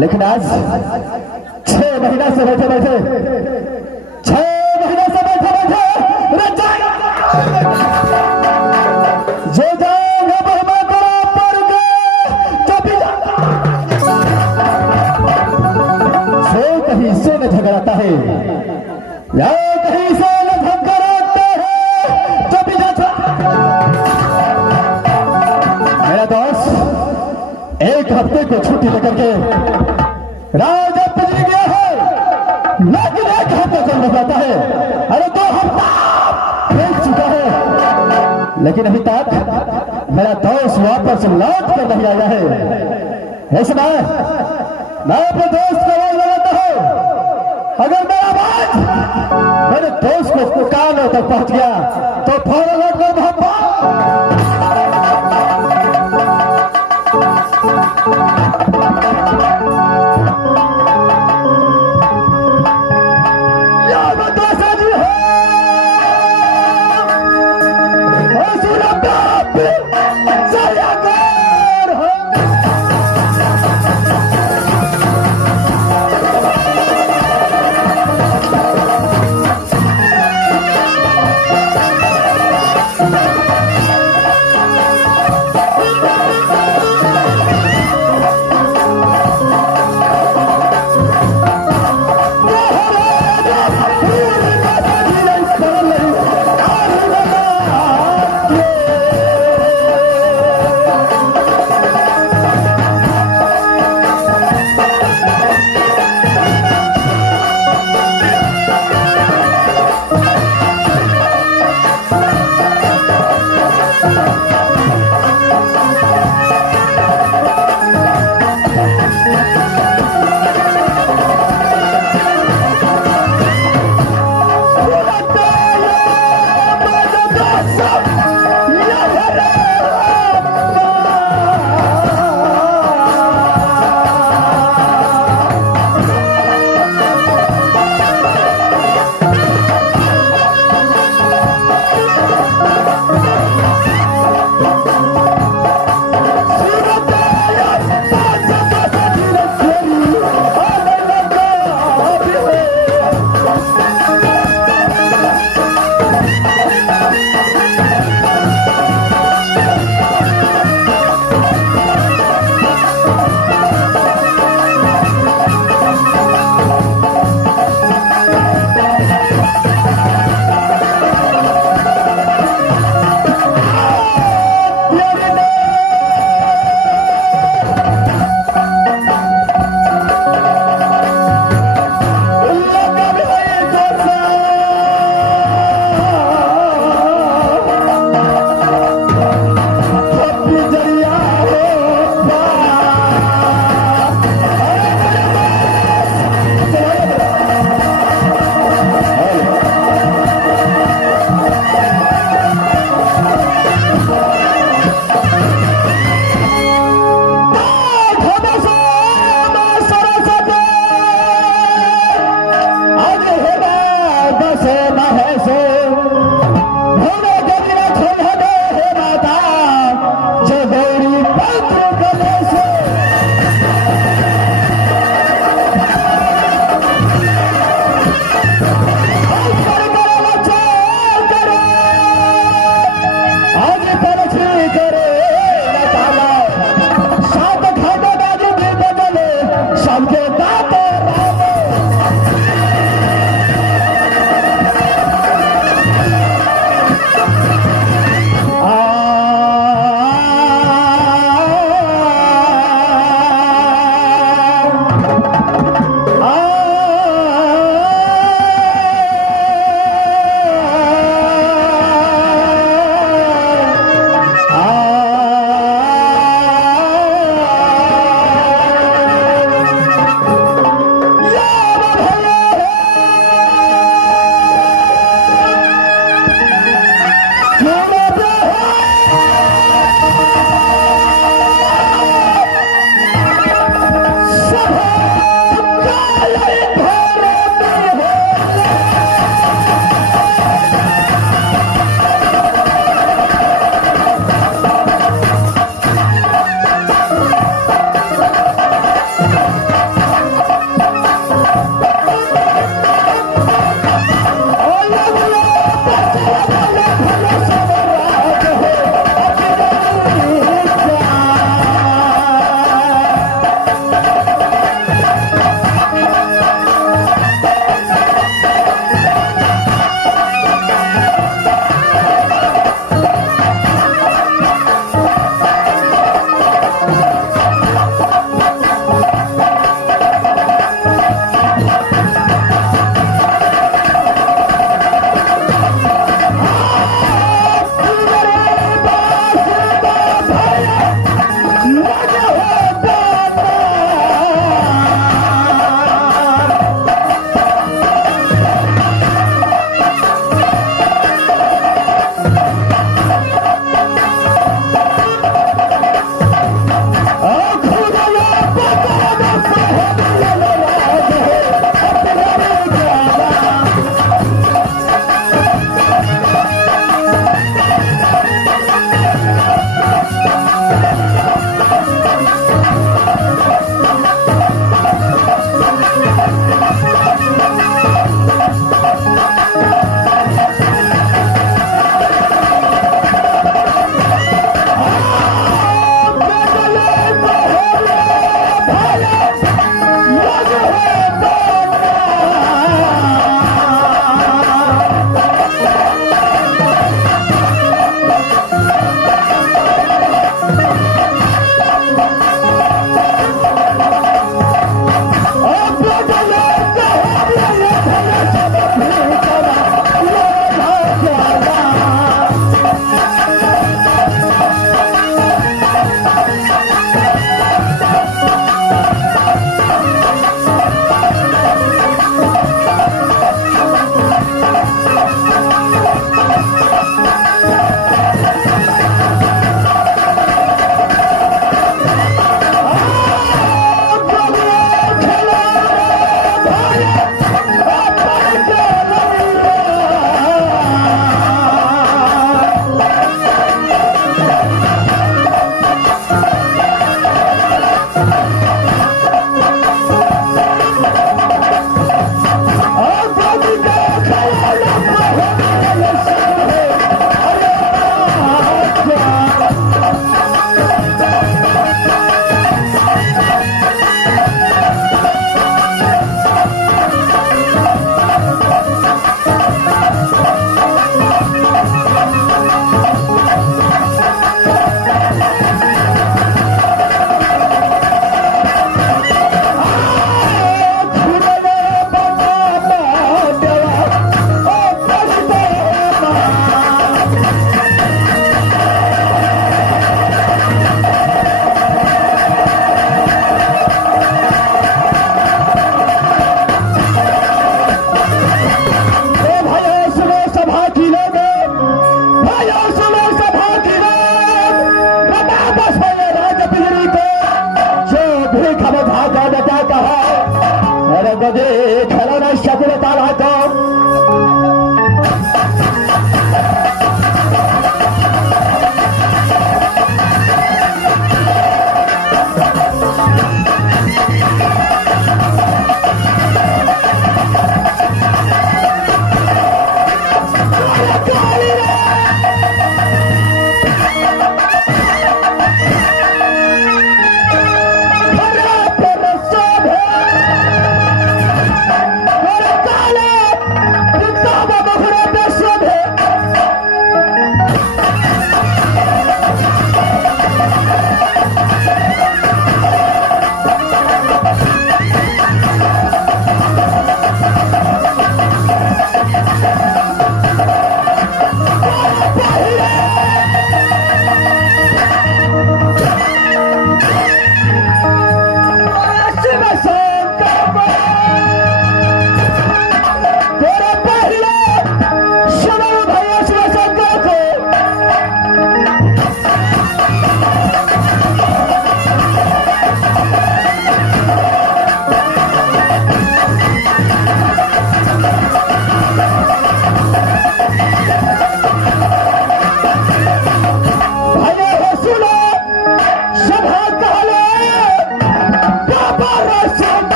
लेकिन आज 6 महीना से बैठे बैठे 6 महीने से बैठे बैठे जे जाओगे बहमा करा पर सो कहीं से न झगड़ाता है या कहीं से न झगड़ाते हैं जो भी जाता। मेरा दोस्त एक हफ्ते को छुट्टी लेकर के राजा पिछड़ गया है, लेकिन एक हफ्ते चल बताता है। अरे 2 हफ्ता बीत चुका है, लेकिन अभी तक मेरा दोस्त वापस लौट कर नहीं आया है। ऐसा मैं अपने दोस्त को आवाज लगाता हूं, अगर मेरा आवाज मेरे दोस्त को कानों तक पहुंच गया तो फौरन लौट कर मोहब्बत যদি খেলানোর সফলতা হয়তো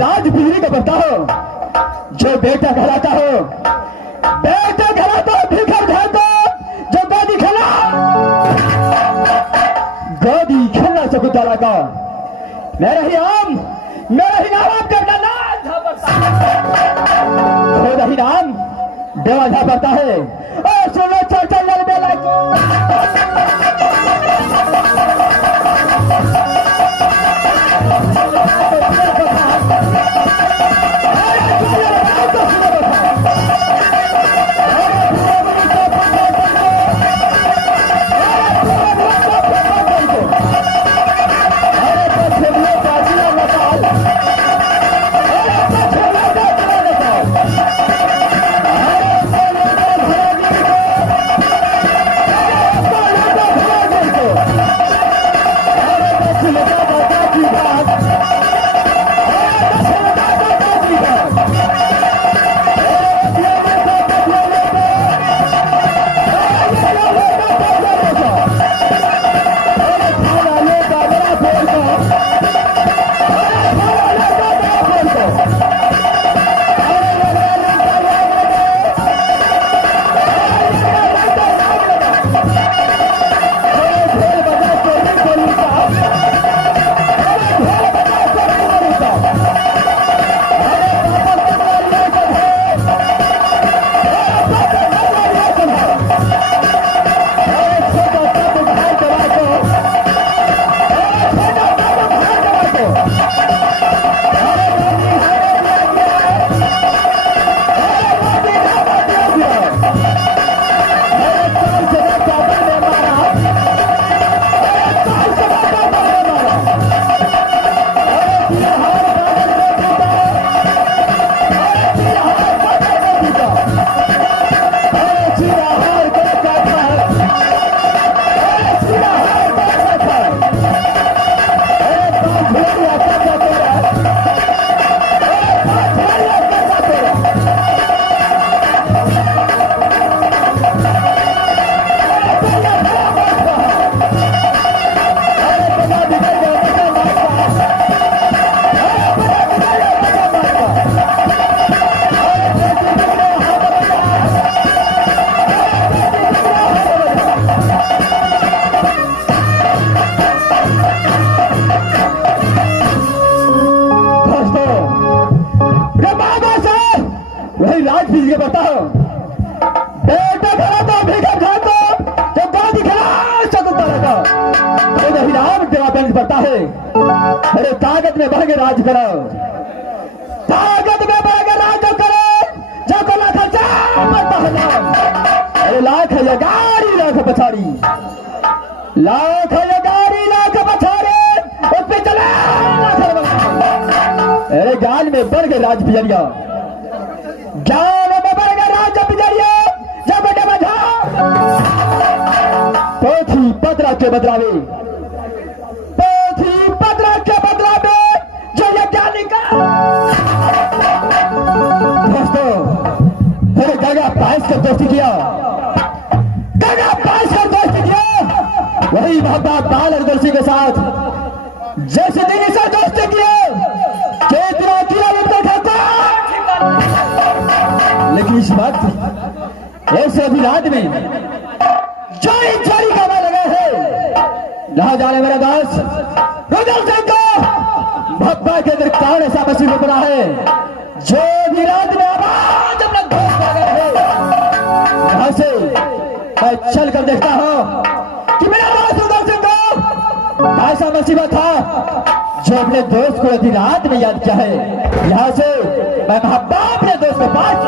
राज बिजली का बनता हो जो बेटा कहलाता हो, बेटा कहलाता हो, भिखर कहता जो गोदी खेलना शकुंतला का मेरा ही नाम करना खुद ही नाम देवा जा पड़ता है। और सुनो चल बेला वही राज पीछे बढ़ता हो। बेटा खड़ा तो भीखा खा तो जब गाड़ी खड़ा चलता लगा तो नहीं राम देवा बेंच पड़ता है। अरे ताकत में बढ़ के राज करो, ताकत में बढ़ के राज करो, जब को लाख बढ़ता है। अरे लाख है गाड़ी लाख पछाड़ी, लाख है गाड़ी लाख पछाड़ी, उस पे चले अरे ज्ञान में बढ़ के राज पिजरिया, ज्ञान में बढ़ के राज पिजरिया, जब बेटे बजा पोथी पत्रा के बदलावे, पोथी पत्रा के बदलावे जो ये ज्ञानी का दोस्तों। अरे गंगा पाइस का दोस्ती किया, गंगा पाइस का दोस्ती किया, वही मोहब्बत बाल अरदर्शी के साथ जैसे दिन से दोस्ती किया कितना किलोमीटर खाता। लेकिन इस वक्त ऐसे अभिराज में चोरी चोरी का मार लगा है। जहां जाने मेरा दोस्त रुदल सिंह को भब्बा के अंदर कौन ऐसा मसीह बना है जो अभिराज में आवाज अपना दोस्त लगा है। यहां से मैं चल कर देखता हूं कि मेरा दोस्त रुदल सिंह को ऐसा मुसीबत था जो अपने दोस्त को अधी रात में याद किया है। यहां से मैं मोहब्बत अपने दोस्त के पास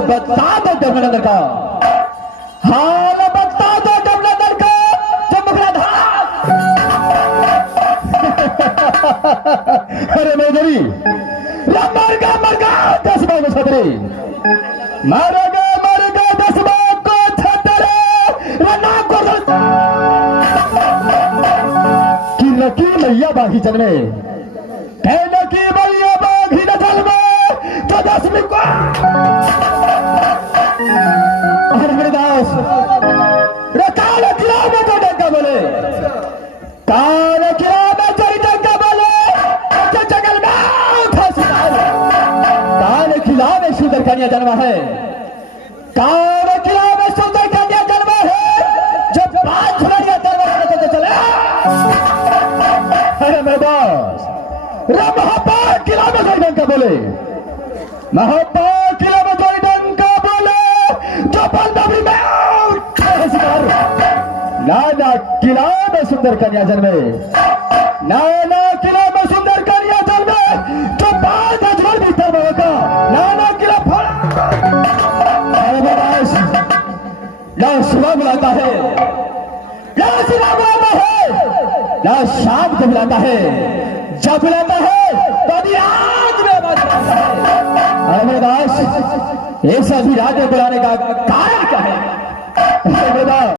बता दो डबलनगर का, हाल बता दो डबलनगर का, जब मुखलाधार अरे मेजरी मरगा 10 बार को छतरे मरगा 10 बार को छतरे रना को की लकी मैया बागी चलने कहना की मैया बागी न चलने तो 10 मिनट को हरदास काल किला में तो डंका बोले, काल किला में चोरी डंका बोले, जंगल में फांसी काल किला में सुंदर कन्या जन्मा है, काल किला में पांच खिलाड़ियां दरवाजा करते चले। अरे मेरे बॉस महापाल किला में जोड़ी डंका बोले, महापाल किला में जोड़ी डंका बोले, जो बंदबरी में नाना किला में सुंदर कन्या जन्मे, नाना किला में सुंदर कन्या जन्मे, जो पांच अजगर भीतर में होगा नाना किला ना सुबह बुलाता है, ना सुबह बुलाता है, ना शाम को बुलाता है, जब बुलाता है तो अभी आग में बुलाता है। अरे दास ये सभी रात में बुलाने का कारण क्या है?